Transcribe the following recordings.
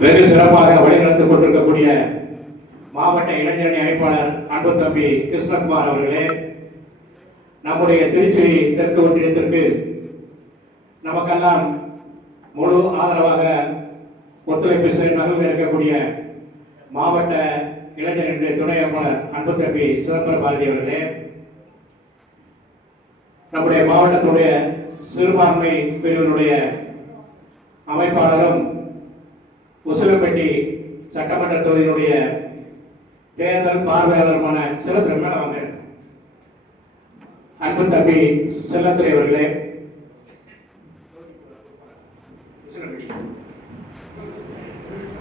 வெகு சிறப்பாக வழிநடத்திக் கொண்டிருக்கக்கூடிய மாவட்ட இளைஞரணி அமைப்பாளர் அன்பு தம்பி கிருஷ்ணகுமார் அவர்களே நம்முடைய திருச்சி தெற்கு ஒன்றியத்திற்கு நமக்கெல்லாம் முழு ஆதரவாக ஒத்துழைப்பு செய்ய நகர்ந்து இருக்கக்கூடிய மாவட்ட இளைஞர்களுடைய துணை அமைப்பாளர் அன்பு தம்பி சிதம்பர பாரதி அவர்களே நம்முடைய மாவட்டத்துடைய சிறுபான்மை பிரிவினுடைய அமைப்பாளரும் உசிலம்பட்டி சட்டமன்ற தொகுதியினுடைய தேர்தல் பார்வையாளருமான சிலத்துறை மேல வாங்க. அன்பு தம்பி செல்லத்துறை அவர்களே.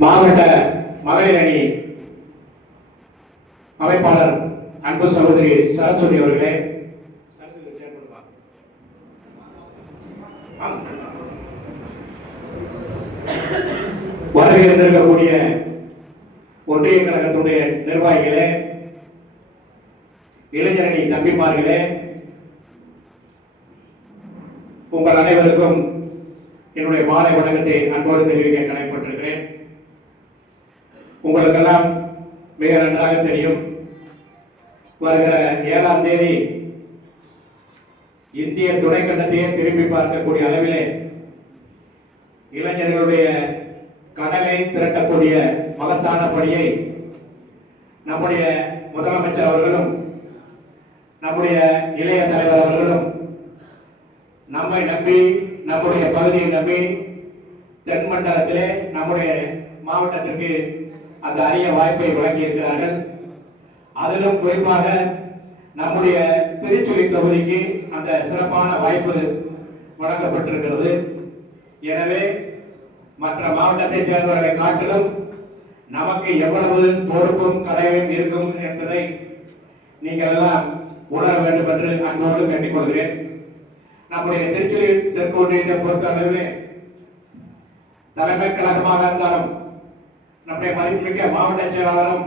மாவட்ட மகளிர் அணி அமைப்பாளர் அன்பு சகோதரி சரஸ்வதி அவர்களே சரஸ்வதி chair கொடுப்பா. வாங்க. வருகை இருந்திருக்கக்கூடிய ஒன்றிய கழகத்துடைய நிர்வாகிகளே இளைஞரணி தம்பிமார்களே உங்கள் அனைவருக்கும் என்னுடைய மாலை வணக்கத்தை அன்போடு தெரிவிக்க கடமைப்பட்டிருக்கிறேன் உங்களுக்கெல்லாம் மிக நன்றாக தெரியும். வருகிற ஏழாம் தேதி இந்திய துணைக்கண்டத்தையே திரும்பி பார்க்கக்கூடிய அளவிலே இளைஞர்களுடைய கடலை திரட்டக்கூடிய மகத்தான பணியை நம்முடைய முதலமைச்சர் அவர்களும் நம்முடைய இளைய தலைவர் அவர்களும் நம்மை நம்பி நம்முடைய பகுதியை நம்பி தென்மண்டலத்திலே நம்முடைய மாவட்டத்திற்கு அந்த அரிய வாய்ப்பை வழங்கியிருக்கிறார்கள். அதிலும் குறிப்பாக நம்முடைய திருச்சுழி தொகுதிக்கு அந்த சிறப்பான வாய்ப்பு வழங்கப்பட்டிருக்கிறது. எனவே மற்ற மாவட்டத்தை சேர்ந்தவர்களை காட்டிலும் நமக்கு எவ்வளவு பொறுப்பும் கடமையும் இருக்கும் என்பதை நீங்கள் எல்லாம் உணர வேண்டும் என்று அன்போடு கேட்டுக்கொள்கிறேன் நம்முடைய திருச்சி தெற்கு ஒன்றியத்தை தலைமை கழகமாக இருந்தாலும் நம்முடைய மதிப்புமிக்க மாவட்ட செயலாளரும்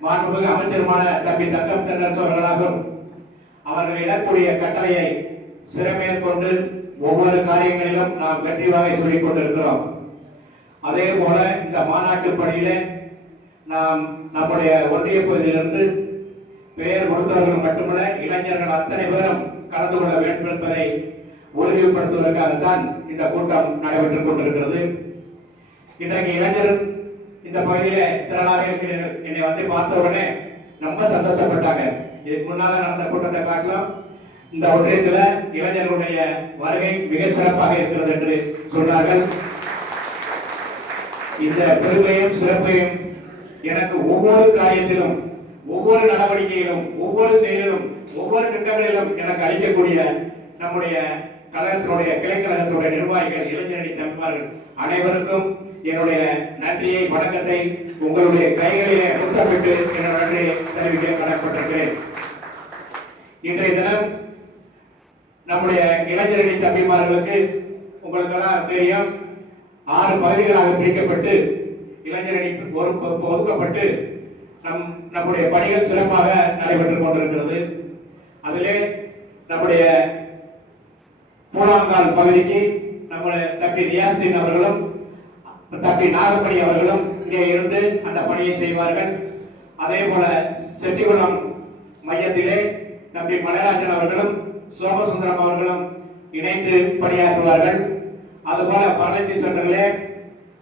மாண்புமிகு அமைச்சருமான தம்பி தங்கம் தென்னரசு அவர்களாகும் அவர்கள் இடக்கூடிய கட்டளையை சிறமேற்கொண்டு ஒவ்வொரு காரியங்களிலும் நாம் வெற்றி சொல்லிக் கொண்டிருக்கிறோம். அதே போல இந்த மாநாட்டு பணியில நாம் நம்முடைய ஒன்றிய பகுதியிலிருந்து பெயர் கொடுத்தவர்கள் மட்டுமல்ல இளைஞர்கள் அத்தனை பேரும் கலந்து கொள்ள வேண்டும் என்பதை உறுதிப்படுத்துவதற்காகத்தான் இந்த கூட்டம் நடைபெற்றுக் கொண்டிருக்கிறது. இன்றைக்கு இளைஞர் இந்த பகுதியில திரளாக இருக்கிறீர்கள். என்னை வந்து பார்த்த உடனே ரொம்ப சந்தோஷப்பட்டாங்க. இதுக்கு முன்னால நடந்த கூட்டத்தை காட்டலாம் இந்த ஒன்றியத்துல இளைஞர்களுடைய வருகை மிக சிறப்பாக இருக்கிறது என்று சொன்னார்கள். இந்த பெருமையும் சிறப்பையும் எனக்கு ஒவ்வொரு காரியத்திலும் ஒவ்வொரு நடவடிக்கையிலும் ஒவ்வொரு செயலிலும் ஒவ்வொரு திட்டங்களிலும் எனக்கு அளிக்கக்கூடிய நம்முடைய கழகத்தினுடைய கிளைக்கழகத்தினுடைய நிர்வாகிகள் இளைஞரணி தம்பிமார்கள் அனைவருக்கும் என்னுடைய நன்றியை வணக்கத்தை உங்களுடைய கைகளிலே முத்தமிட்டு என்னுடைய நன்றியை தெரிவிக்க கடற்பட்டிருக்கிறேன் இன்றைய தினம் நம்முடைய இளைஞரணி தம்பிமார்களுக்கு உங்களுக்கெல்லாம் தெரியும் ஆறு பகுதிகளாக பிரிக்கப்பட்டு இளைஞரணி ஒரு ஒதுக்கப்பட்டு நம் நம்முடைய பணிகள் சிறப்பாக நடைபெற்றுக் கொண்டிருக்கிறது. அதிலே நம்முடைய பூலாங்கால் பகுதிக்கு நம்முடைய தப்பி ரியாசின் அவர்களும் தப்பி நாகப்பணி அவர்களும் இங்கே இருந்து அந்த பணியை செய்வார்கள். அதே போல செட்டிகுளம் மையத்திலே தம்பி மலைராஜன் அவர்களும் சோமசுந்தரம் அவர்களும் இணைந்து பணியாற்றுவார்கள். அதுபோல பழச்சி சட்டங்களே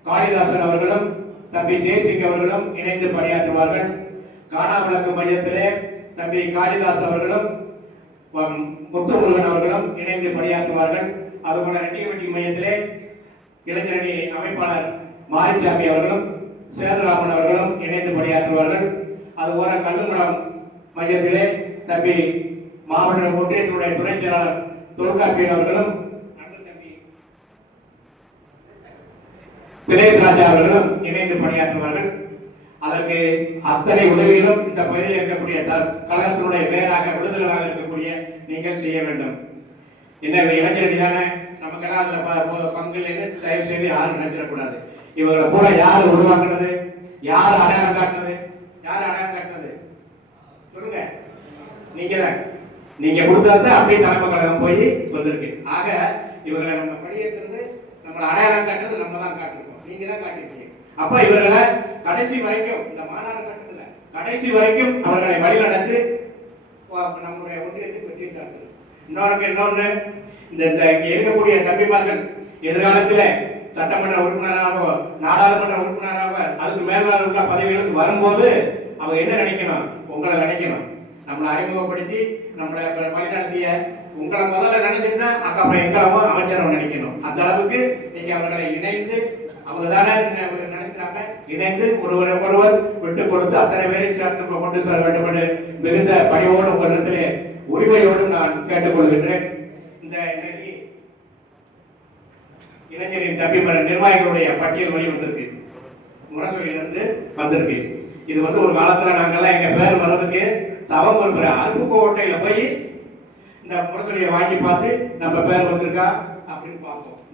காளிதாசன் அவர்களும் தம்பி ஜெய்சிங் அவர்களும் இணைந்து பணியாற்றுவார்கள். காணாவிளக்கு மையத்திலே தம்பி காளிதாஸ் அவர்களும் முத்துமுருகன் அவர்களும் இணைந்து பணியாற்றுவார்கள். அதுபோல ரெட்டியவட்டி மையத்திலே இளைஞரணி அமைப்பாளர் மாரிசாமி அவர்களும் சேதுராமன் அவர்களும் இணைந்து பணியாற்றுவார்கள். அதுபோல கல்லுமடம் மையத்திலே தம்பி மாவட்ட ஒன்றியத்தினுடைய துணைச் செயலாளர் தொல்காப்பியன் அவர்களும் அண்ணன் தம்பி தினேஷ் ராஜா அவர்களும் இணைந்து பணியாற்றுவார்கள். அதற்கு அத்தனை உதவியிலும் இந்த பகுதியில் இருக்கக்கூடிய கழகத்தினுடைய பேராக விருதுகளாக இருக்கக்கூடிய நீங்கள் செய்ய வேண்டும். என்ன இளைஞரணி தானே நமக்கெல்லாம் அதுல ப- பங்கு தயவு செய்து யாரும் நினைச்சிடக்கூடாது. இவங்களை கூட யார் உருவாக்குனது? யார் அடையாளம் காட்டுறது யார் அடையாளம் காட்டுறது சொல்லுங்க. நீங்க தான் நீங்க கொடுத்தது அப்படியே தலைமை கழகம் போய் வந்திருக்கு. ஆக இவங்களை நம்ம படியேற்றது நம்மளை அடையாளம் காட்டுறது நம்ம தான் காட்டுறது. நீங்க தான் காட்டிருக்கீங்க அப்ப இவர்களை கடைசி வரைக்கும் இந்த மாநாடு கட்டத்துல கடைசி வரைக்கும் அவர்களை வழிநடத்தி நம்முடைய ஒன்றியத்துக்கு வெற்றி சார்ந்தது. இன்னொரு இன்னொன்று இந்த இந்த இருக்கக்கூடிய தம்பிமார்கள் எதிர்காலத்தில் சட்டமன்ற உறுப்பினராக நாடாளுமன்ற உறுப்பினராக அதுக்கு மேலாளர் உள்ள பதவிகளுக்கு வரும்போது அவங்க என்ன நினைக்கணும்? உங்களை நினைக்கணும். நம்மளை அறிமுகப்படுத்தி நம்மளை வழிநடத்திய உங்களை முதல்ல நினைச்சிருந்தா அக்கப்புறம் எங்களவும் அமைச்சரவை நினைக்கணும். அந்த அளவுக்கு நீங்க அவர்களை இணைந்து அவங்க தானே நினைச்சாங்க இணைந்து ஒருவரை ஒருவர் விட்டு கொடுத்து அத்தனை பேரையும் சேர்த்து கொண்டு செல்ல வேண்டும் என்று மிகுந்த பணிவோடு உங்களிடத்திலே உரிமையோடும் நான் கேட்டுக்கொள்கின்றேன். இந்த இன்னைக்கு இளைஞரின் தம்பிமர நிர்வாகிகளுடைய பட்டியல் வழி வந்திருக்கு. முரசொலியிலிருந்து வந்திருக்கு. இது வந்து ஒரு காலத்துல நாங்கெல்லாம் எங்க பேர் வர்றதுக்கு தவம் இருக்கிற அருப்புக்கோட்டையில போய் இந்த முரசொலியை வாங்கி பார்த்து நம்ம பேர் வந்திருக்கா?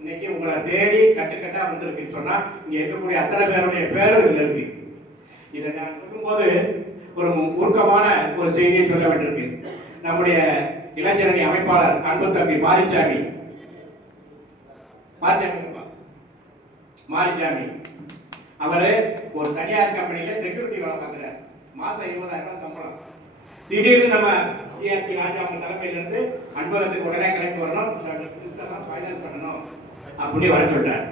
இன்னைக்கு உங்களை தேடி கட்டுக்கட்டா வந்திருக்குன்னு சொன்னா இங்க இருக்கக்கூடிய அத்தனை பேருடைய பேரும் இதுல இருக்கு. இதை நான் சொல்லும்போது ஒரு உருக்கமான ஒரு செய்தியை சொல்ல வேண்டியிருக்கு. நம்முடைய இளைஞரணி அமைப்பாளர் அன்பு தம்பி மாரிச்சாமி. மாரிச்சாமி மாரிச்சாமி. அவரு ஒரு தனியார் கம்பெனியில செக்யூரிட்டி வேலை பார்க்கிறார். மாசம் இருபதாயிரம் ரூபாய் சம்பளம். திடீர்னு நம்ம டிஆர்பி ராஜா அவங்க தலைமையிலிருந்து அன்பகத்துக்கு உடனே கிளம்பி வரணும். ஃபைனல் பண்ணணும் அப்படி வர சொல்றாரு.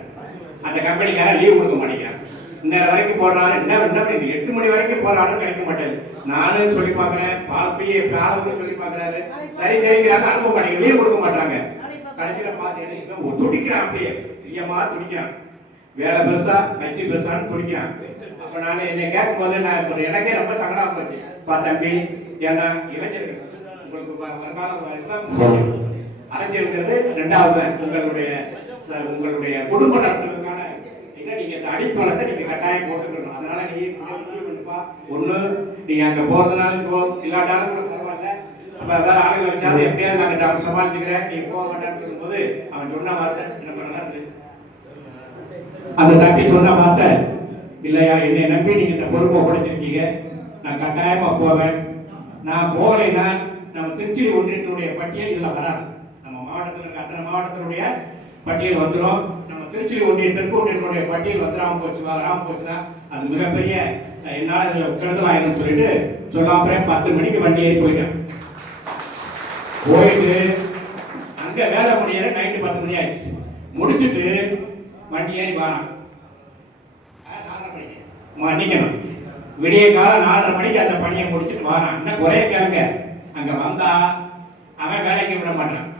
அந்த கம்பெனிக்காரன் லீவ் கொடுக்க மாட்டேங்கிறான். இன்னும் வரைக்கும் போடுறாரு. என்ன என்ன எட்டு மணி வரைக்கும் போறாலும் கிடைக்க மாட்டேது நானும் சொல்லி பார்க்கிறேன். பாப்பியே பாலவும் சொல்லி பார்க்கறாரு. சரி சரிங்கிறாங்க அனுப்ப மாட்டேங்க லீவ் கொடுக்க மாட்டாங்க. கடைசியில பார்த்தீங்கன்னா என்ன துடிக்கிறான் அப்படியே. பிரியமாக துடிக்கிறான். வேலை பெருசா கட்சி பெருசான்னு துடிக்கிறான். அப்போ நான் என்னை கேட்கும் போது நான் ஒரு எனக்கே ரொம்ப சங்கடமாக போச்சு. பா தம்பி ஏன்னா இளைஞர்கள் உங்களுக்கு வ- வருங்காலம் எல்லாம் அரசியல்ங்கிறது ரெண்டாவது உங்களுடைய உங்களுடைய குடும்ப நடத்துவதற்கான இதை நீங்க இந்த அடிப்பணத்தை நீங்க கட்டாயம் போட்டுக்கணும். அதனால நீ ஒண்ணு நீங்க அங்க போறதுனாலும் போ. இல்லாட்டாலும் கூட பரவாயில்ல. நம்ம வேற ஆளுங்க வச்சாலும் எப்படியாவது நாங்க சம- சமாளிச்சுக்கிறேன். நீ போக மாட்டேன்னு போது அவன் சொன்ன வார்த்தை என்ன பண்ணலாம் அந்த தம்பி சொன்ன வார்த்தை இல்லையா என்னை நம்பி நீங்க இந்த பொறுப்பை ஒப்படைச்சிருக்கீங்க. நான் கட்டாயமா போவேன். நான் போகலைன்னா நம்ம திருச்சி ஒன்றியத்தினுடைய பட்டியல் இதில் வராது. நம்ம மாவட்டத்தில் இருக்க அத்தனை மாவட்டத்தினுடைய பட்டியல் வந்துடும் நம்ம திருச்சி ஒன்றிய தெற்கு ஒன்றியத்தினுடைய பட்டியல் வந்துடாமல் போச்சு வராமல் போச்சுன்னா அது மிகப்பெரிய என்னால் இதில் இதுல கெடுதல் ஆயிரும்னு சொல்லிட்டு சொல்லாமலே பத்து மணிக்கு வண்டி ஏறி போயிட்டேன். போயிட்டு அங்கே வேலை முடியற நைட்டு பத்து மணி ஆயிடுச்சு. முடிச்சிட்டு வண்டி ஏறி வரான் நிற்கணும் மன்னிக்கணும் விடிய காலம் நாலரை மணிக்கு அந்த பணியை முடிச்சுட்டு வரான் இன்னும் குறைய கேளுங்க. அங்க வந்தா அவன் வேலைக்கு விட மாட்டான்.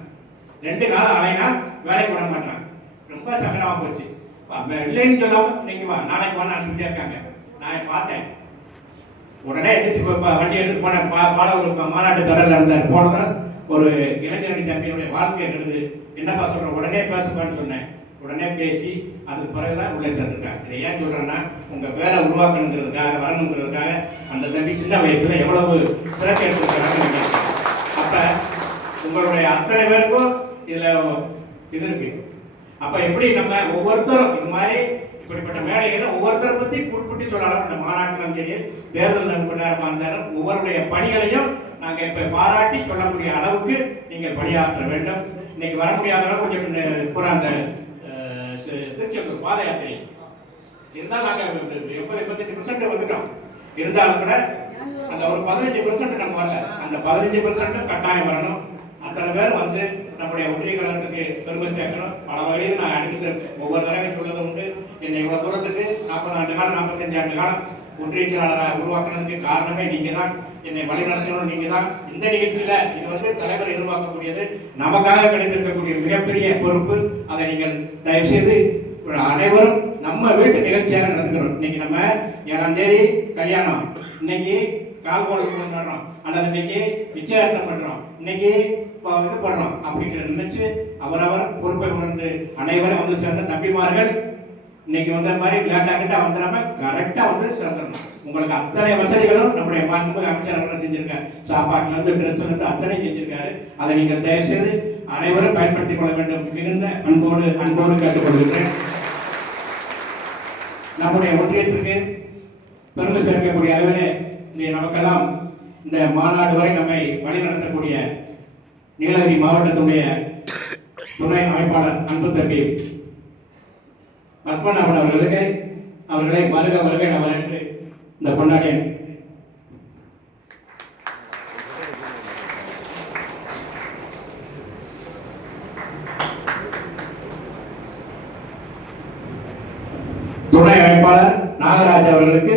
ரெண்டு நாள் அலைனா வேலைக்கு விட மாட்டான். ரொம்ப சங்கடமா போச்சு. இல்லைன்னு சொல்லாம நீங்க வா நாளைக்கு வா அனுப்பிட்டே இருக்காங்க. நான் பார்த்தேன். உடனே எடுத்துட்டு போ- வண்டி எடுத்து போனேன். பா பால ஒரு மாநாட்டு தொடரில் இருந்தார் போனதான் ஒரு இளைஞரணி தம்பியினுடைய வாழ்க்கை கெடுது என்னப்பா சொல்ற? உடனே பேசுப்பான்னு சொன்னேன். உடனே பேசி அதுக்கு பிறகுதான் உள்ளே சேர்ந்துருக்காங்க இதை ஏன் சொல்கிறேன்னா உங்கள் பேரை உருவாக்கணுங்கிறதுக்காக வரணுங்கிறதுக்காக அந்த தம்பி சின்ன வயசில் எவ்வளவு சிறப்பு எடுத்துருக்கிறாங்க அப்போ உங்களுடைய அத்தனை பேருக்கும் இதில் இது இருக்கு. அப்போ எப்படி நம்ம ஒவ்வொருத்தரும் இது மாதிரி இப்படிப்பட்ட மேடைகளை ஒவ்வொருத்தரை பற்றி குறிப்பிட்டு சொல்லலாம் இந்த மாநாட்டிலும் சரி தேர்தல் நேரமா இருந்தாலும் ஒவ்வொருடைய பணிகளையும் நாங்கள் இப்போ பாராட்டி சொல்லக்கூடிய அளவுக்கு நீங்கள் பணியாற்ற வேண்டும். இன்னைக்கு வர முடியாதவங்க கொஞ்சம் பின்ன பூரா அந்த திருச்செந்தூர் பாத யாத்திரை இருந்தால் நாங்கள் எண்பது எண்பத்தஞ்சு வந்துட்டோம். இருந்தாலும் கூட அந்த ஒரு பதினஞ்சு பெர்சென்ட் நம்ம வரல. அந்த பதினஞ்சு பெர்சென்ட் கட்டாயம் வரணும். அத்தனை பேர் வந்து நம்முடைய ஒன்றிய காலத்துக்கு பெருமை சேர்க்கணும். பல வகையில் நான் அடித்து ஒவ்வொரு தடவையும் உள்ளது உண்டு. என்னை இவ்வளோ தூரத்துக்கு நாற்பது ஆண்டு காலம் நாற்பத்தஞ்சு ஆண்டு காலம் ஒன்றிய செயலாளராக உருவாக்குனதுக்கு காரணமே நீங்க தான் என்னை வழிநடத்தணும் நீங்க தான் இந்த நிகழ்ச்சியில இது வந்து தலைவர் எதிர்பார்க்கக்கூடியது நமக்காக கிடைத்திருக்கக்கூடிய மிகப்பெரிய பொறுப்பு. அதை நீங்கள் தயவு செய்து அனைவரும் நம்ம வீட்டு நிகழ்ச்சியாக நடத்துக்கிறோம் இன்னைக்கு நம்ம ஏழாம் தேதி கல்யாணம். இன்னைக்கு கால் கோலம் பண்ணுறோம் அல்லது இன்னைக்கு நிச்சயார்த்தம் பண்ணுறோம் இன்னைக்கு இப்போ இது பண்ணுறோம் அப்படிங்கிற நினைச்சு அவரவர் பொறுப்பை உணர்ந்து அனைவரும் வந்து சேர்ந்த தம்பிமார்கள் இன்னைக்கு வந்த மாதிரி லேட்டா கிட்ட வந்துடாம கரெக்டா வந்து சேர்ந்துடணும். உங்களுக்கு அத்தனை வசதிகளும் நம்முடைய மாண்பு அமைச்சர் அவர்கள் செஞ்சிருக்காரு. சாப்பாட்டுல இருந்து ட்ரெஸ் அத்தனை செஞ்சிருக்காரு. அதை நீங்கள் தயவு செய்து அனைவரும் பயன்படுத்திக் கொள்ள வேண்டும். மிகுந்த அன்போடு அன்போடு கேட்டுக்கொள்கிறேன் நம்முடைய ஒன்றியத்திற்கு பெருமை சேர்க்கக்கூடிய அளவிலே இந்த நமக்கெல்லாம் இந்த மாநாடு வரை நம்மை வழிநடத்தக்கூடிய நீலகிரி மாவட்டத்துடைய துணை அமைப்பாளர் அன்பு தம்பி பத்மநாபன் அவர்களுக்கு அவர்களை மருக வருகை நபர் என்று இந்த பொன்னாடிய துணை அமைப்பாளர் நாகராஜ் அவர்களுக்கு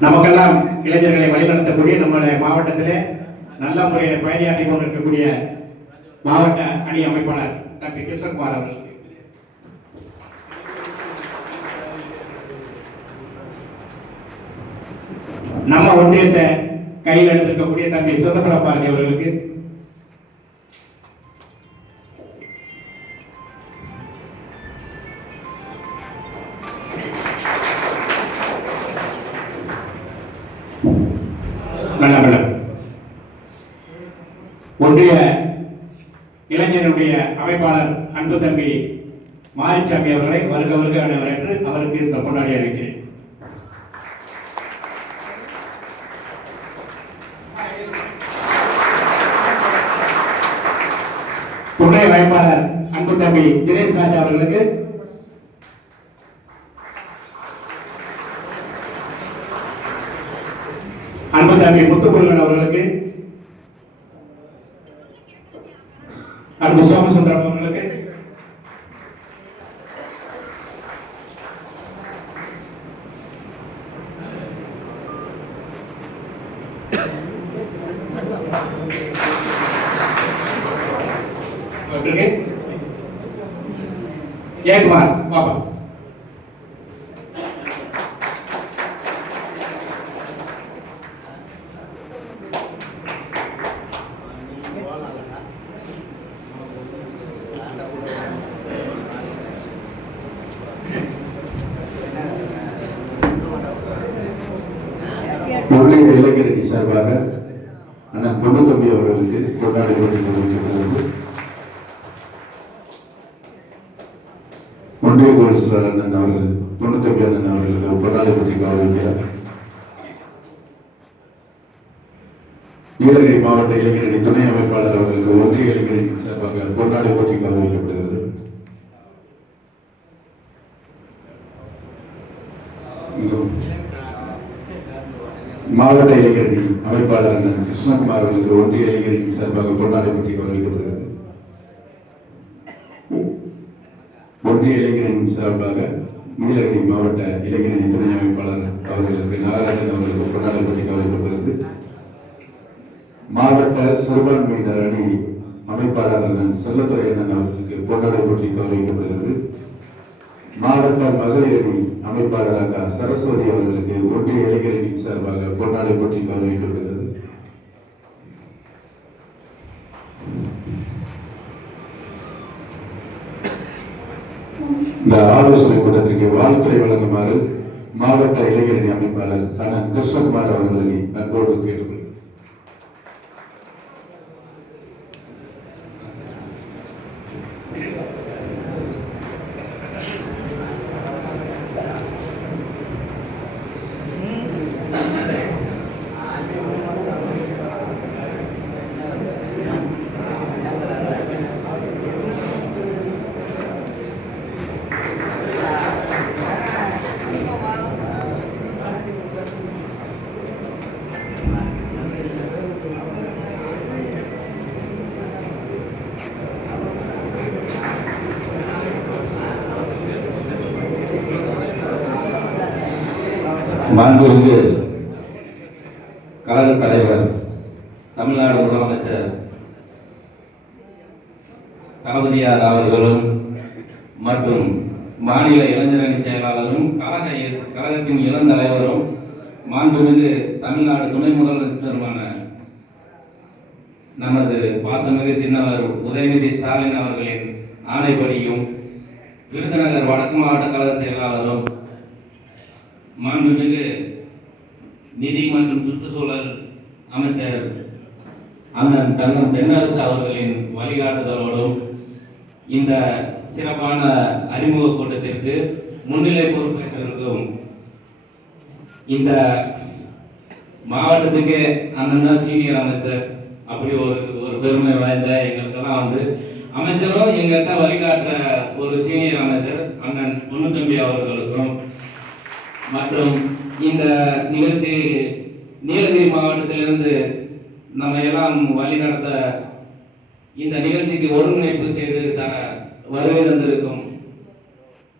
நமக்கெல்லாம் இளைஞர்களை வழிநடத்தக்கூடிய நம்முடைய மாவட்டத்திலே நல்ல முறையில் கொண்டிருக்கக்கூடிய மாவட்ட அணி அமைப்பாளர் டாக்டர் கிருஷ்ணகுமார் அவர்கள். நம்ம ஒன்றியத்தை கையில் எடுத்திருக்கக்கூடிய தம்பி சுதந்திர பாரதி அவர்களுக்கு நல்ல நல்ல ஒன்றிய இளைஞனுடைய அமைப்பாளர் அன்பு தம்பி மாரிசாமி அவர்களை வருக வருக அனைவர் என்று அவருக்கு இந்த கொண்டாடி அளிக்கிறேன் துணை அமைப்பாளர் அன்பு தம்பி தினேஷ் ராஜா அவர்களுக்கு அன்பு தம்பி முத்துமுருகன் அவர்களுக்கு அன்பு சோமசுந்தரம் அவர்களுக்கு அவர்களுக்கு ஜெயக்குமார் பாப்பா முரளிய இளைஞரணி சார்பாக அண்ணன் பொன்னுத்தம்பி அவர்களுக்கு கொண்டாடி கொண்டிருக்கிறது ஒன்றிய கோடீஸ்வரர் அண்ணன் அவர்கள் பொன்னுத்தம்பி அண்ணன் அவர்களுக்கு கொண்டாடி பற்றி கௌரவிக்கிறார் நீலகிரி மாவட்ட இளைஞரணி துணை அமைப்பாளர் அவர்களுக்கு ஒன்றிய இளைஞரணி சார்பாக கொண்டாடி பற்றி கௌரவிக்கப்படுகிறது இங்கும் மாவட்ட இளைஞரணி அமைப்பாளர் அண்ணன் கிருஷ்ணகுமார் அவர்களுக்கு ஒன்றிய இளைஞரணி சார்பாக கொண்டாடி பற்றி கௌரவிக்கப்படுகிறது ஒன்றிய இளைஞரணி சார்பாக நீலகிரி மாவட்ட இளைஞரணி துணை அமைப்பாளர் அவர்களுக்கு நாகராஜன் அவர்களுக்கு கொண்டாடி பற்றி கௌரவிக்கப்படுகிறது மாவட்ட சிறுபான்மையினர் அணி அமைப்பாளர் அண்ணன் செல்லத்துறை அண்ணன் அவர்களுக்கு கொண்டாடி பற்றி கௌரவிக்கப்படுகிறது மாவட்ட மகளிர் அணி அமைப்பாளராக சரஸ்வதி அவர்களுக்கு ஒன்றிய இளைஞரணியின் சார்பாக பொன்னாடை பற்றி கௌரவிக்கப்படுகிறது இந்த ஆலோசனை கூட்டத்திற்கு வாழ்த்துறை வழங்குமாறு மாவட்ட இளைஞரணி அமைப்பாளர் அண்ணன் கிருஷ்ணகுமார் அவர்களை அன்போடு கேட்டுக்கொள்கிறேன் அன்பிற்கு கழக தலைவர் தமிழ்நாடு முதலமைச்சர் தளபதியார் அவர்களும் மற்றும் மாநில இளைஞரணி செயலாளரும் கழக கழகத்தின் இளந்தலைவரும் மாண்புமிகு தமிழ்நாடு துணை முதலமைச்சருமான நமது பாசமிகு சின்னவர் உதயநிதி ஸ்டாலின் அவர்களின் ஆணைப்படியும் விருதுநகர் வடக்கு மாவட்ட கழக செயலாளரும் மாண்புமிகு நிதி மற்றும் சுற்றுச்சூழல் அமைச்சர் அண்ணன் தன்னன் தென்னரசு அவர்களின் வழிகாட்டுதலோடும் இந்த சிறப்பான அறிமுக கூட்டத்திற்கு முன்னிலை பொறுப்பேற்றிருக்கும் இந்த மாவட்டத்துக்கு அண்ணன் தான் சீனியர் அமைச்சர் அப்படி ஒரு ஒரு பெருமை வாய்ந்த எங்களுக்கெல்லாம் வந்து அமைச்சரும் எங்கள்கிட்ட வழிகாட்டுற ஒரு சீனியர் அமைச்சர் அண்ணன் பொன்னுத்தம்பி அவர்களுக்கும் மற்றும் இந்த நிகழ்ச்சி நீலகிரி மாவட்டத்திலிருந்து நம்ம எல்லாம் வழிநடத்த இந்த நிகழ்ச்சிக்கு ஒருங்கிணைப்பு செய்து தர வருகை தந்திருக்கும்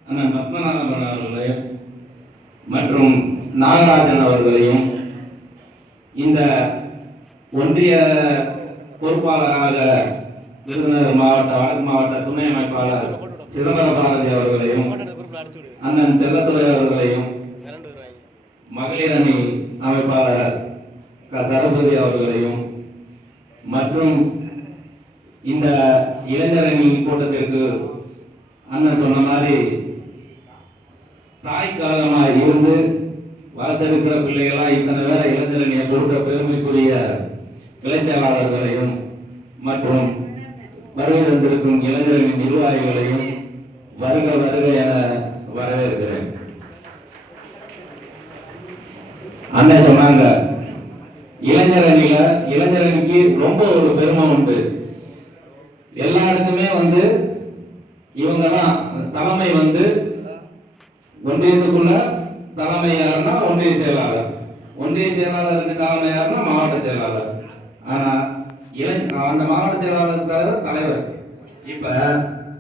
அண்ணன் பத்மநாபன் அவர்களையும் மற்றும் நாகராஜன் அவர்களையும் இந்த ஒன்றிய பொறுப்பாளராக விருதுநகர் மாவட்ட வடக்கு மாவட்ட துணை அமைப்பாளர் சிதம்பர பாரதி அவர்களையும் அண்ணன் செல்லத்துறை அவர்களையும் மகளிர் அணி அமைப்பாளர் க. சரஸ்வதி அவர்களையும் மற்றும் இந்த இளைஞரணி கூட்டத்திற்கு அண்ணன் சொன்ன மாதிரி தாய் கழகமாய் இருந்து வளர்த்தெடுக்கிற பிள்ளைகளாக இத்தனை பேரை இளைஞரணியை கொடுத்த பெருமைக்குரிய கிளைச்செயலாளர்களையும் மற்றும் வருகை தந்திருக்கும் நிர்வாகிகளையும் வருக வருக என வரவேற்கிறேன். அண்ணன் சொன்னாங்க இளைஞர் அணியில இளைஞர் அணிக்கு ரொம்ப ஒரு பெருமை உண்டு. எல்லாருக்குமே வந்து இவங்க தான் தலைமை வந்து ஒன்றியத்துக்குள்ள தலைமை யாருன்னா ஒன்றிய செயலாளர். ஒன்றிய செயலாளருக்கு தலைமை யாருன்னா மாவட்ட செயலாளர். ஆனா இளைஞ அந்த மாவட்ட செயலாளர் தலைவர் தலைவர். இப்ப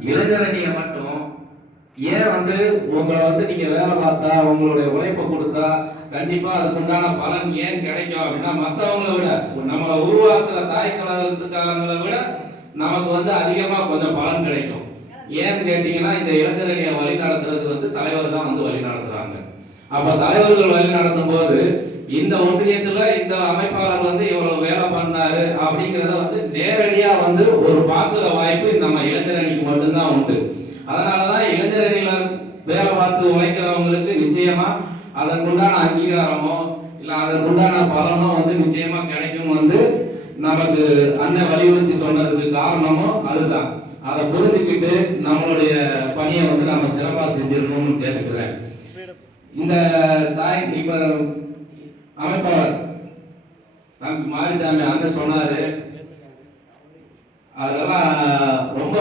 இளைஞர் அணியை மட்டும் ஏன் வந்து உங்களை வந்து நீங்க வேலை பார்த்தா உங்களுடைய உழைப்பை கொடுத்தா கண்டிப்பா அதுக்கு உண்டான பலன் ஏன் கிடைக்கும் அப்படின்னா மற்றவங்களை விட நம்மளை உருவாக்குற தாய் கழகத்துக்காரங்களை விட நமக்கு வந்து அதிகமா கொஞ்சம் பலன் கிடைக்கும். ஏன்னு கேட்டீங்கன்னா இந்த இளைஞரணியை வழி நடத்துறது வந்து தலைவர் தான் வந்து வழி நடத்துறாங்க. அப்ப தலைவர்கள் வழி நடத்தும் போது இந்த ஒன்றியத்துல இந்த அமைப்பாளர் வந்து இவ்வளவு வேலை பண்ணாரு அப்படிங்கிறத வந்து நேரடியா வந்து ஒரு பார்க்குற வாய்ப்பு நம்ம இளைஞரணிக்கு மட்டும்தான் உண்டு. அதனாலதான் இளைஞரணியில வேலை பார்த்து உழைக்கிறவங்களுக்கு நிச்சயமா அதற்குண்டான அங்கீகாரமோ இல்லை அதற்குண்டான பலனோ வந்து நிச்சயமா கிடைக்கும் வந்து நமக்கு அண்ணன் வலியுறுத்தி சொன்னதுக்கு காரணமும் அதுதான். அதை புரிஞ்சுக்கிட்டு நம்மளுடைய பணியை வந்து நம்ம சிறப்பாக செஞ்சிடணும்னு கேட்டுக்கிறேன். இந்த தாய் இப்ப அமைப்பாளர் மாரிசாமி அண்ணன் சொன்னாரு அதெல்லாம் ரொம்ப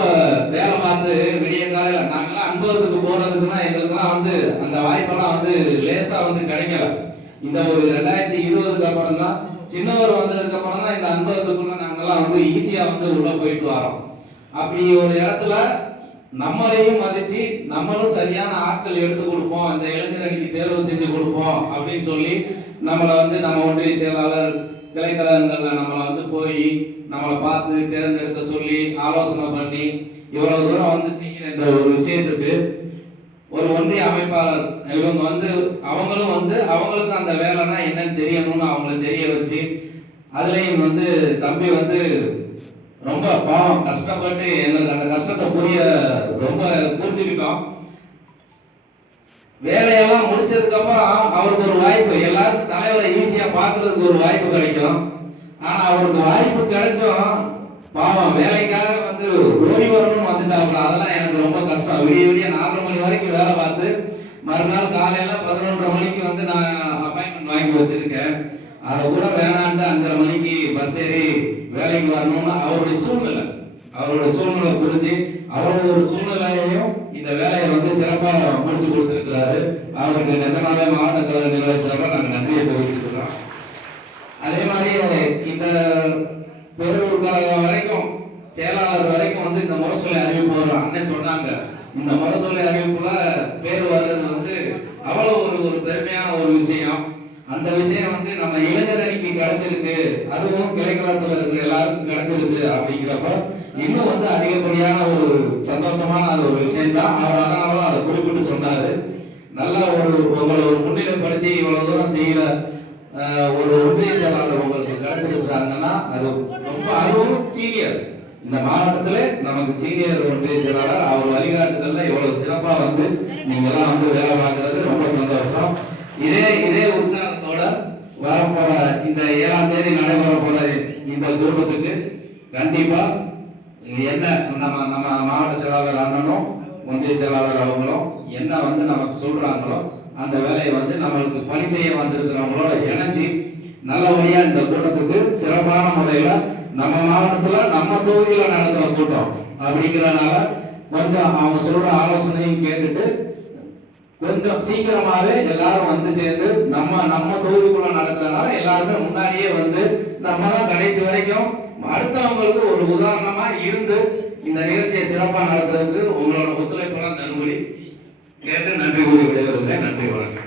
வேலை பார்த்து விடிய காலையில் நாங்கெல்லாம் அனுபவத்துக்கு போறதுக்குன்னா எங்களுக்குலாம் வந்து அந்த வாய்ப்பெல்லாம் வந்து லேசாக வந்து கிடைக்கல. இந்த ஒரு ரெண்டாயிரத்தி இருபதுக்கு அப்புறம் தான் சின்னவர் வந்ததுக்கு அப்புறம் தான் இந்த அனுபவத்துக்குள்ள நாங்கள்லாம் வந்து ஈஸியாக வந்து உள்ளே போயிட்டு வரோம். அப்படி ஒரு இடத்துல நம்மளையும் மதிச்சு நம்மளும் சரியான ஆட்கள் எடுத்து கொடுப்போம். அந்த இளைஞரணிக்கு தேர்வு செஞ்சு கொடுப்போம் அப்படின்னு சொல்லி நம்மளை வந்து நம்ம ஒன்றிய செயலாளர் கிளைக்கழகங்களில் நம்மளை வந்து போய் நம்மளை பார்த்து தேர்ந்தெடுக்க சொல்லி ஆலோசனை பண்ணி இவ்வளவு தூரம் வந்து செய்கிற இந்த ஒரு விஷயத்துக்கு ஒரு ஒன்றிய அமைப்பாளர் இவங்க வந்து அவங்களும் வந்து அவங்களுக்கு அந்த வேலைன்னா என்னன்னு தெரியணும்னு அவங்களை தெரிய வச்சு அதுலேயும் வந்து தம்பி வந்து ரொம்ப பாவம் கஷ்டப்பட்டு எங்களுக்கு அந்த கஷ்டத்தை புரிய ரொம்ப புரிஞ்சுக்கிட்டோம். வேலையெல்லாம் முடிச்சதுக்கு அப்புறம் அவருக்கு ஒரு வாய்ப்பு எல்லாருக்கும் தலைவரை ஈஸியா பாக்குறதுக்கு ஒரு வாய்ப்பு கிடைக்கும். ஆனா அவருக்கு வாய்ப்பு கிடைச்சும். பாவம் வேலைக்காக வந்து ஓடி வரணும்னு வந்துட்டாப்புல. அதெல்லாம் எனக்கு ரொம்ப கஷ்டம். விடிய விடிய நாலரை மணி வரைக்கும் வேலை பார்த்து மறுநாள் காலையில பதினொன்றரை மணிக்கு வந்து நான் அப்பாயின்மெண்ட் வாங்கி வச்சிருக்கேன். அதை கூட வேணான்ட்டு அஞ்சரை மணிக்கு பஸ் ஏறி வேலைக்கு வரணும்னு அவருடைய சூழ்நிலை. அவருடைய சூழ்நிலை புரிஞ்சு அவரோட ஒரு சூழ்நிலையையும் இந்த வேலையை வந்து சிறப்பாக முடிச்சு கொடுத்துருக்கிறாரு. அவருக்கு நிஜமாவே மாவட்ட கழக நிலையத்தில் நாங்கள் நன்றியை தெரிவிச்சுக்கிறோம். அதே மாதிரி இந்த பேரூர் கழகம் வரைக்கும் செயலாளர் வரைக்கும் வந்து இந்த முரசொலி அறிவிப்பு வரும் அண்ணன் சொன்னாங்க. இந்த முரசொலி அறிவிப்புல பேர் வர்றது வந்து அவ்வளவு ஒரு ஒரு பெருமையான ஒரு விஷயம். அந்த விஷயம் வந்து நம்ம இளைஞர் அணிக்கு கிடைச்சிருக்கு அதுவும் கிளைக்கலத்தில் இருக்கிற எல்லாருக்கும் கிடைச்சிருக்கு அப்படிங்கிறப்ப இன்னும் வந்து அதிகப்படியான ஒரு சந்தோஷமான அது ஒரு விஷயம் தான் அவர் அதனால அதை குறிப்பிட்டு சொன்னாரு. நல்ல ஒரு உங்களை ஒரு முன்னிலைப்படுத்தி இவ்வளவு தூரம் செய்கிற ஒரு ஒன்றிய உங்களுக்கு கிடைச்சிருக்கிறாங்கன்னா அது ரொம்ப அதுவும் சீனியர் இந்த மாவட்டத்தில் நமக்கு சீனியர் ஒன்றிய செயலாளர் அவர் வழிகாட்டுதல்ல எவ்வளவு சிறப்பா வந்து நீங்க எல்லாம் வந்து வேலை பார்க்கறது ரொம்ப சந்தோஷம். இதே இதே உற்சாகத்தோட வரப்போற இந்த ஏழாம் தேதி நடைபெற போற இந்த கூட்டத்துக்கு கண்டிப்பா என்ன நம்ம நம்ம மாவட்ட செயலாளர் அண்ணனும் ஒன்றிய செயலாளர் அவங்களும் என்ன வந்து நமக்கு சொல்றாங்களோ அந்த வேலையை வந்து நம்மளுக்கு பணி செய்ய வந்திருக்கிறவங்களோட என நல்லபடியா இந்த கூட்டத்துக்கு சிறப்பான முறையில நம்ம மாவட்டத்துல நம்ம தொகுதியில நடத்துற கூட்டம் அப்படிங்கிறனால கொஞ்சம் அவங்க சொல்ற ஆலோசனையும் கேட்டுட்டு கொஞ்சம் சீக்கிரமாவே எல்லாரும் வந்து சேர்ந்து நம்ம நம்ம தொகுதிக்குள்ள நடக்கிறதுனால எல்லாருமே முன்னாடியே வந்து நம்ம தான் கடைசி வரைக்கும் அடுத்தவங்களுக்கு ஒரு உதாரணமா இருந்து இந்த நிகழ்ச்சியை சிறப்பாக நடத்துறதுக்கு உங்களோட ஒத்துழைப்பெல்லாம் நன்றி கேட்டு நன்றி கூறி விடைபெறுகிறேன். நன்றி வணக்கம்.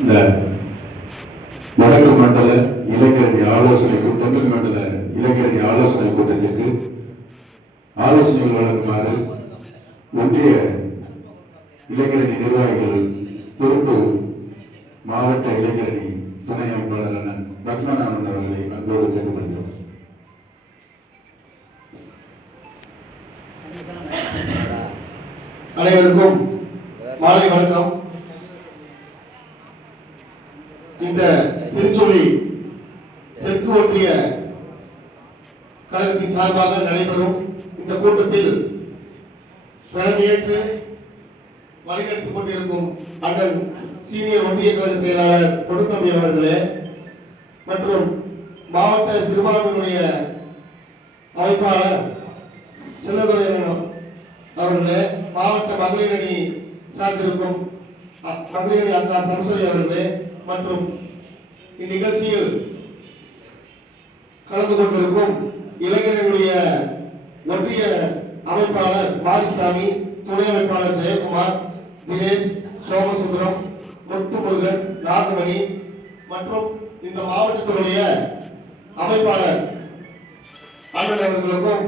இந்த வடக்கு மண்டல இளைஞரணி ஆலோசனை கூ- தமிழ் மண்டல இளைஞரணி ஆலோசனை கூட்டத்திற்கு ஆலோசனைகள் வழங்குமாறு ஒன்றிய இளைஞரணி நிர்வாகிகள் பொறுப்பு மாவட்ட இளைஞரணி துணை அமைப்பாளரான பத்மநாபன் அவர்களை அன்போடு கேட்டுக்கொள்கிறோம். அனைவருக்கும் மாலை வணக்கம் இந்த திருச்சுழி தெற்கு ஒன்றிய கட்சியின் சார்பாக நடைபெறும் இந்த கூட்டத்தில் தலைமையேற்று வழிநடத்திக் கொண்டிருக்கும் அண்ணன் சீனியர் ஒன்றிய கழக செயலாளர் கொடுத்தம்பி அவர்களே மற்றும் மாவட்ட சிறுபான்மையினுடைய அமைப்பாளர் செல்லதுரை அவர்களே மாவட்ட மகளிர் அணி சார்ந்திருக்கும் மகளிர் அணி அக்கா சரஸ்வதி அவர்களே மற்றும் இந்நிகழ்ச்சியில் கலந்து கொண்டிருக்கும் இளைஞர்களுடைய ஒன்றிய அமைப்பாளர் மாரிசாமி துணை அமைப்பாளர் ஜெயக்குமார் தினேஷ் சோமசுந்தரம் முத்துமுருகன் நாகமணி மற்றும் இந்த மாவட்டத்தினுடைய அமைப்பாளர் அண்ணன் அவர்களுக்கும்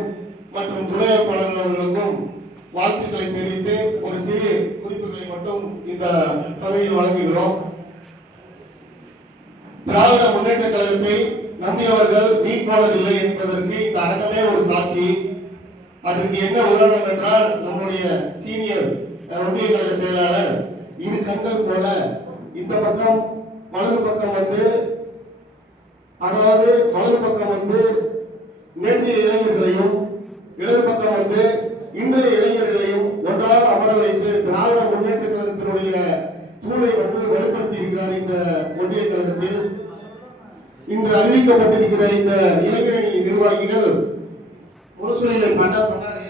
மற்றும் துணை அமைப்பாளர் அவர்களுக்கும் வாழ்த்துக்களை தெரிவித்து ஒரு சிறிய குறிப்புகளை மட்டும் இந்த பகுதியில் வழங்குகிறோம். திராவிட முன்னேற்ற கழகத்தை நம்பியவர்கள் வீண் போனதில்லை என்பதற்கு இந்த அரங்கமே ஒரு சாட்சி. அதற்கு என்ன உதாரணம் என்றால் நம்முடைய சீனியர் ஒன்றிய கழக செயலாளர் இரு கண்கள் போல இந்த பக்கம் வலது பக்கம் வந்து அதாவது வலது பக்கம் வந்து நேற்றைய இளைஞர்களையும் இடது பக்கம் வந்து இன்றைய இளைஞர்களையும் ஒன்றாக அமர வைத்து திராவிட முன்னேற்ற கழகத்தினுடைய தூளை வந்து வலுப்படுத்தி இருக்கிறார் இந்த ஒன்றிய கழகத்தில். இன்று அறிவிக்கப்பட்டிருக்கிற இந்த இளைஞரணி நிர்வாகிகள் முரசொலியில பண்ணா சொன்னாரு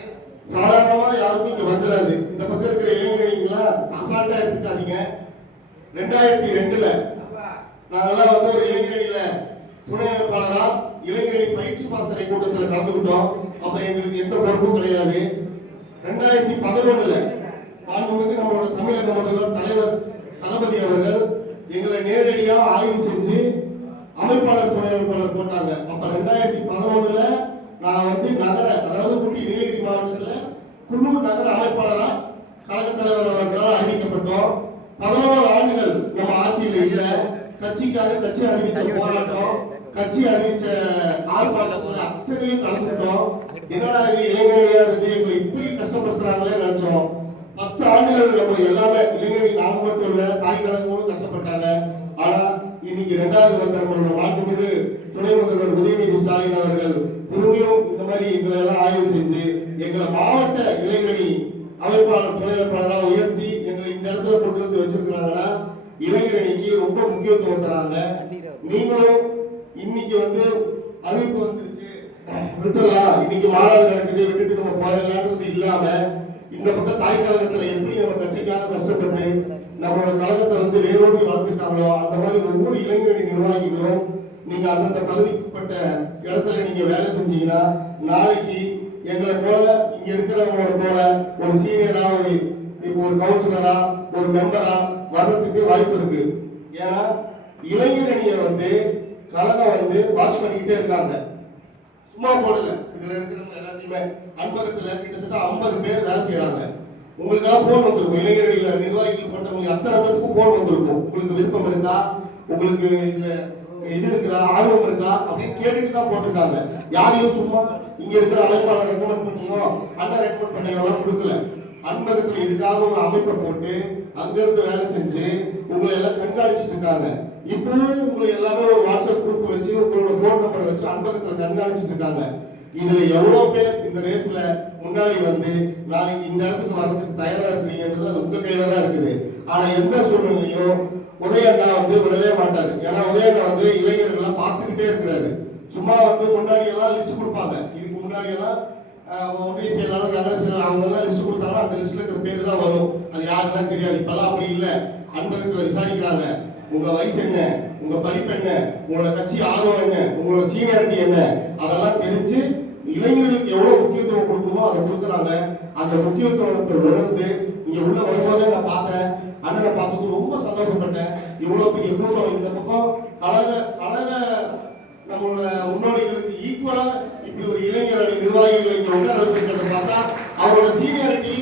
சாதாரணமா யாருக்கும் இங்க வந்துடாது இந்த பக்கம் இருக்கிற இளைஞரணிங்களா அசால்ட்டா எடுத்துக்காதீங்க. ரெண்டாயிரத்தி ரெண்டுல நாங்கெல்லாம் வந்து ஒரு இளைஞரணியில துணை அமைப்பாளரா இளைஞரணி பயிற்சி பாசறை கூட்டத்தில் கலந்துக்கிட்டோம். அப்ப எங்களுக்கு எந்த பொறுப்பும் கிடையாது. ரெண்டாயிரத்தி பதினொன்னுல மாண்புமிகு நம்மளோட தமிழக முதல்வர் தலைவர் தளபதி அவர்கள் எங்களை நேரடியா ஆய்வு செஞ்சு அமைப்பாளர் துணை போட்டாங்க. அப்ப ரெண்டாயிரத்தி பதினொன்றுல நான் வந்து நகர அதாவது குட்டி நீலகிரி மாவட்டத்துல குன்னூர் நகர அமைப்பாளரா கழக தலைவர் அவர்களால் அறிவிக்கப்பட்டோம். பதினோரு ஆண்டுகள் நம்ம ஆட்சியில இல்ல. கட்சிக்காக கட்சி அறிவிச்ச போராட்டம் கட்சி அறிவிச்ச ஆர்ப்பாட்டத்துல அத்தனையும் கலந்துட்டோம் என்னடா இது இளைஞர்களா இருந்து எங்களை இப்படி கஷ்டப்படுத்துறாங்களே நினைச்சோம். பத்து ஆண்டுகள் நம்ம எல்லாமே இளைஞர்கள் நாங்க மட்டும் இல்ல தாய் கழகங்களும் கஷ்டப்பட்டாங்க. ஆனா இன்னைக்கு ரெண்டாவது வந்த நம்மளோட துணை முதல்வர் உதயநிதி ஸ்டாலின் அவர்கள் திரும்பியும் இந்த மாதிரி எங்களை எல்லாம் ஆய்வு செஞ்சு எங்களை மாவட்ட இளைஞரணி அமைப்பாளர் துணை உயர்த்தி எங்களை இந்த இடத்துல கொண்டு வந்து வச்சிருக்கிறாங்கன்னா இளைஞரணிக்கு ரொம்ப முக்கியத்துவம் தராங்க. நீங்களும் இன்னைக்கு வந்து அறிவிப்பு வந்துருச்சு. விட்டுலாம் இன்னைக்கு மாநாடு நடக்குது விட்டுட்டு நம்ம போயிடலான்றது இல்லாம இந்த பக்கம் தாய் கழகத்துல எப்படி நம்ம கட்சிக்காக கஷ்டப்பட்டு நம்மளோட கழகத்தை வந்து வேரோட்டி வளர்த்துட்டாங்களோ அந்த மாதிரி ஒவ்வொரு இளைஞரணி நிர்வாகிகளும் நீங்க அந்தந்த பகுதிப்பட்ட இடத்துல நீங்க வேலை செஞ்சீங்கன்னா நாளைக்கு எங்களை போல இங்க இருக்கிறவங்களோட போல ஒரு சீனியரா ஒரு இப்போ ஒரு கவுன்சிலரா ஒரு மெம்பரா வர்றதுக்கு வாய்ப்பு இருக்கு. ஏன்னா இளைஞரணியை வந்து கழகம் வந்து வாட்ச் பண்ணிக்கிட்டே இருக்காங்க. சும்மா போடல. இதுல இருக்கிறவங்க எல்லாத்தையுமே அன்பகத்துல கிட்டத்தட்ட 50 பேர் வேலை செய்யறாங்க உங்களுக்காக போன் வந்திருக்கும். இளைஞர்கள் நிர்வாகிகள் போட்டவங்க அத்தனை பேருக்கும் போன் வந்திருக்கும். உங்களுக்கு விருப்பம் இருந்தா உங்களுக்கு இதுல இது இருக்குதா? ஆர்வம் இருக்கா? அப்படின்னு கேட்டுட்டு தான் போட்டிருக்காங்க. யாரையும் சும்மா இங்க இருக்கிற அழைப்பாளர் ரெக்கமெண்ட் பண்ணியோ அண்ணன் ரெக்கமெண்ட் பண்ணியவெல்லாம் கொடுக்கல. அன்பகத்துல இதுக்காக ஒரு அமைப்பை போட்டு அங்க இருந்து வேலை செஞ்சு உங்களை எல்லாம் கண்காணிச்சுட்டு இருக்காங்க. இப்பவும் உங்களை எல்லாமே ஒரு வாட்ஸ்அப் குரூப் வச்சு உங்களோட போன் நம்பரை வச்சு அன்பகத்துல கண்காணிச்சுட்டு இருக்காங்க. இதுல எவ்வளவு பேர் இந்த ரேஸ்ல முன்னாடி வந்து நாளைக்கு இந்த இடத்துக்கு வர்றதுக்கு தயாரா இருக்கிறீங்கன்றது அது உங்க கையில தான் இருக்குது. ஆனா எந்த சூழ்நிலையும் உதயண்ணா வந்து விடவே மாட்டாரு. ஏன்னா உதயண்ணா வந்து இளைஞர்கள்லாம் பார்த்துக்கிட்டே இருக்கிறாரு. சும்மா வந்து முன்னாடி எல்லாம் லிஸ்ட் கொடுப்பாங்க. இதுக்கு முன்னாடி எல்லாம் ஒன்றிய செயலாளர் நகர செயலாளர் அவங்க எல்லாம் லிஸ்ட் கொடுத்தாங்கன்னா அந்த லிஸ்ட்ல இருக்கிற பேர் தான் வரும். அது யாருக்கெல்லாம் தெரியாது. இப்பெல்லாம் அப்படி இல்லை. அன்பகத்தில் விசாரிக்கிறாங்க. உங்க வயசு என்ன? உங்க படிப்பு என்ன? உங்களோட கட்சி ஆர்வம் என்ன? உங்களோட சீனியாரிட்டி என்ன? அதெல்லாம் தெரிஞ்சு இளைஞர்களுக்கு எவ்வளவு முக்கியத்துவம் கொடுக்கணுமோ அதை கொடுக்குறாங்க. அந்த முக்கியத்துவத்தை உணர்ந்து இங்க உள்ள வரும்போதே நான் பார்த்தேன். அண்ணனை பார்த்தது ரொம்ப சந்தோஷப்பட்டேன். இவ்வளவு பெரிய கூட்டம் இந்த பக்கம் கழக கழக நம்மளோட முன்னோடிகளுக்கு ஈக்குவலா இப்படி ஒரு இளைஞர் அணி நிர்வாகிகளை இங்க உட்கார வச்சிருக்கிறத பார்த்தா அவரோட சீனியாரிட்டி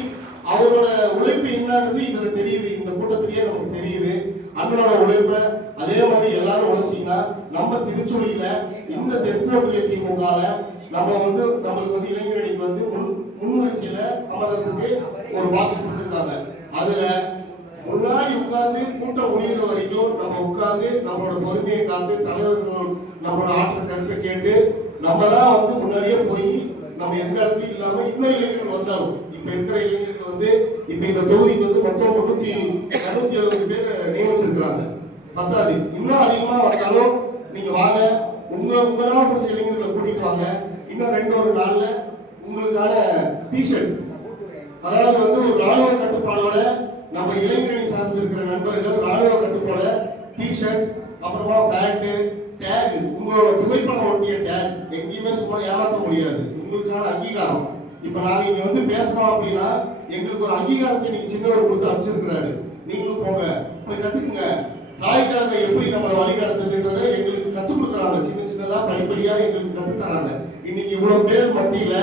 அவரோட உழைப்பு என்னன்றது இதுல தெரியுது. இந்த கூட்டத்திலேயே நமக்கு தெரியுது. அண்ணனோட உழைப்பை அதே மாதிரி எல்லாரும் உழைச்சிங்கன்னா நம்ம திருச்சுழியில இந்த தெற்கு திமுகல நம்ம வந்து நம்மளுக்கு வந்து இளைஞரணிக்கு வந்து முன் முன்வரிசையில அமர்றதுக்கு ஒரு பாக்ஸ் கொடுத்துருக்காங்க. அதுல முன்னாடி உட்கார்ந்து கூட்டம் முடிகிற வரைக்கும் நம்ம உட்கார்ந்து நம்மளோட பொறுமையை காத்து தலைவர்கள் நம்மளோட ஆற்றல் கருத்தை கேட்டு நம்ம தான் வந்து முன்னாடியே போய் நம்ம எந்த இடத்துலயும் இல்லாம இன்னும் இளைஞர்கள் வந்தாலும் இப்ப இருக்கிற இளைஞர்கள் வந்து இப்ப இந்த தொகுதிக்கு வந்து மொத்தம் முன்னூத்தி இருநூத்தி எழுபது பேர் நியமிச்சிருக்கிறாங்க. பத்தாது. இன்னும் அதிகமா வந்தாலும் நீங்க வாங்க. உங்க உங்களால் கொடுத்த இளைஞர்களை கூட்டிட்டு வாங்க. இன்னும் ரெண்டு ஒரு நாள்ல உங்களுக்கான டிஷர்ட் அதாவது வந்து ஒரு ராணுவ கட்டுப்பாடோட நம்ம இளைஞரணி சார்ந்து இருக்கிற நண்பர்கள் ராணுவ கட்டுப்பாட டிஷர்ட் அப்புறமா பேண்ட்டு டேக் உங்களோட புகைப்படம் ஒட்டிய டேக் எங்கேயுமே சும்மா ஏமாற்ற முடியாது. உங்களுக்கான அங்கீகாரம். இப்போ நாங்கள் இங்கே வந்து பேசுகிறோம் அப்படின்னா எங்களுக்கு ஒரு அங்கீகாரத்தை நீங்கள் சின்னவர் கொடுத்து அமைச்சிருக்கிறாரு நீங்களும் போங்க. போய் கற்றுக்குங்க தாய்க்காரங்க எப்படி நம்மளை வழி நடத்துதுன்றதை எங்களுக்கு கற்றுக் கொடுக்குறாங்க. சின்ன சின்னதாக படிப்படியாக எங்களுக்கு கற்றுத்தராங்க இன்னைக்கு இவ்வளவு பேர் மத்தியில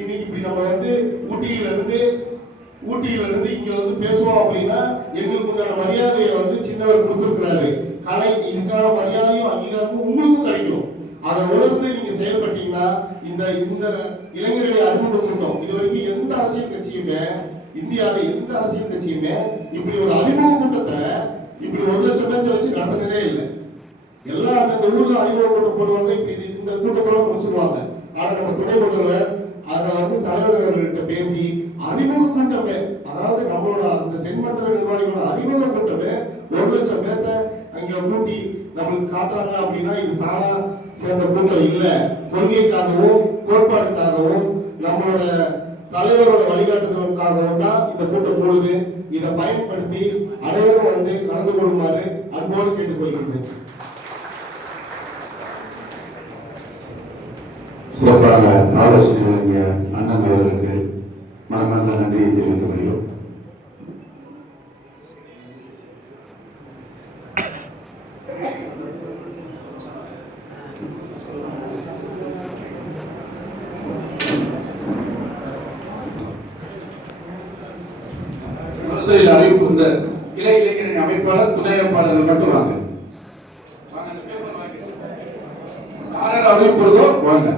இன்னைக்கு இப்படி நம்ம வந்து ஊட்டியில இருந்து ஊட்டியில இருந்து இங்க வந்து பேசுவோம் அப்படின்னா எங்களுக்கு உண்டான மரியாதையை வந்து சின்னவர் கொடுத்துருக்கிறாரு. கலை இதுக்கான மரியாதையும் அங்கீகாரமும் உங்களுக்கும் கிடைக்கும். அதை உணர்ந்து நீங்க செயல்பட்டீங்கன்னா இந்த இந்த இளைஞர்களை அறிமுக இது வரைக்கும் எந்த அரசியல் கட்சியுமே இந்தியாவில எந்த அரசியல் கட்சியுமே இப்படி ஒரு அறிமுக கூட்டத்தை இப்படி ஒரு லட்சம் பேர்த்த வச்சு நடத்தினதே இல்லை. எல்லாம் அந்த ஊர்ல அறிமுக கூட்டம் போடுவாங்க இப்படி இந்த கூட்டத்தோட முடிச்சிருவாங்க. ஆனா நம்ம துணை முதல்வர் அதை வந்து தலைவர்கள்கிட்ட பேசி அறிமுக கூட்டமே அதாவது நம்மளோட அந்த தென்மண்டல நிர்வாகிகளோட அறிமுக கூட்டமே ஒரு லட்சம் பேர்த்த அங்க கூட்டி நம்மளுக்கு காட்டுறாங்க அப்படின்னா இது தானா சிறந்த கூட்டம் இல்லை. கொள்கைக்காகவும் கோட்பாடுக்காகவும் நம்மளோட தலைவரோட வழிகாட்டுதலுக்காகவும் தான் இந்த கூட்டம் போடுது. இதை பயன்படுத்தி அனைவரும் வந்து கலந்து கொள்ளுமாறு அன்போடு கேட்டுக்கொள்கின்றேன். சிறப்பாக ஆலோசனை வழங்கிய அண்ணன் அவர்களுக்கு மனமார்ந்த நன்றியை தெரிவித்துக் கொள்கிறோம். அறிவிப்பு இந்த கிளை இளைஞரணி அமைப்பாளர் துணை அமைப்பாளர்கள் மட்டும் வாங்க வாங்க, அறிவிப்பு வாங்க.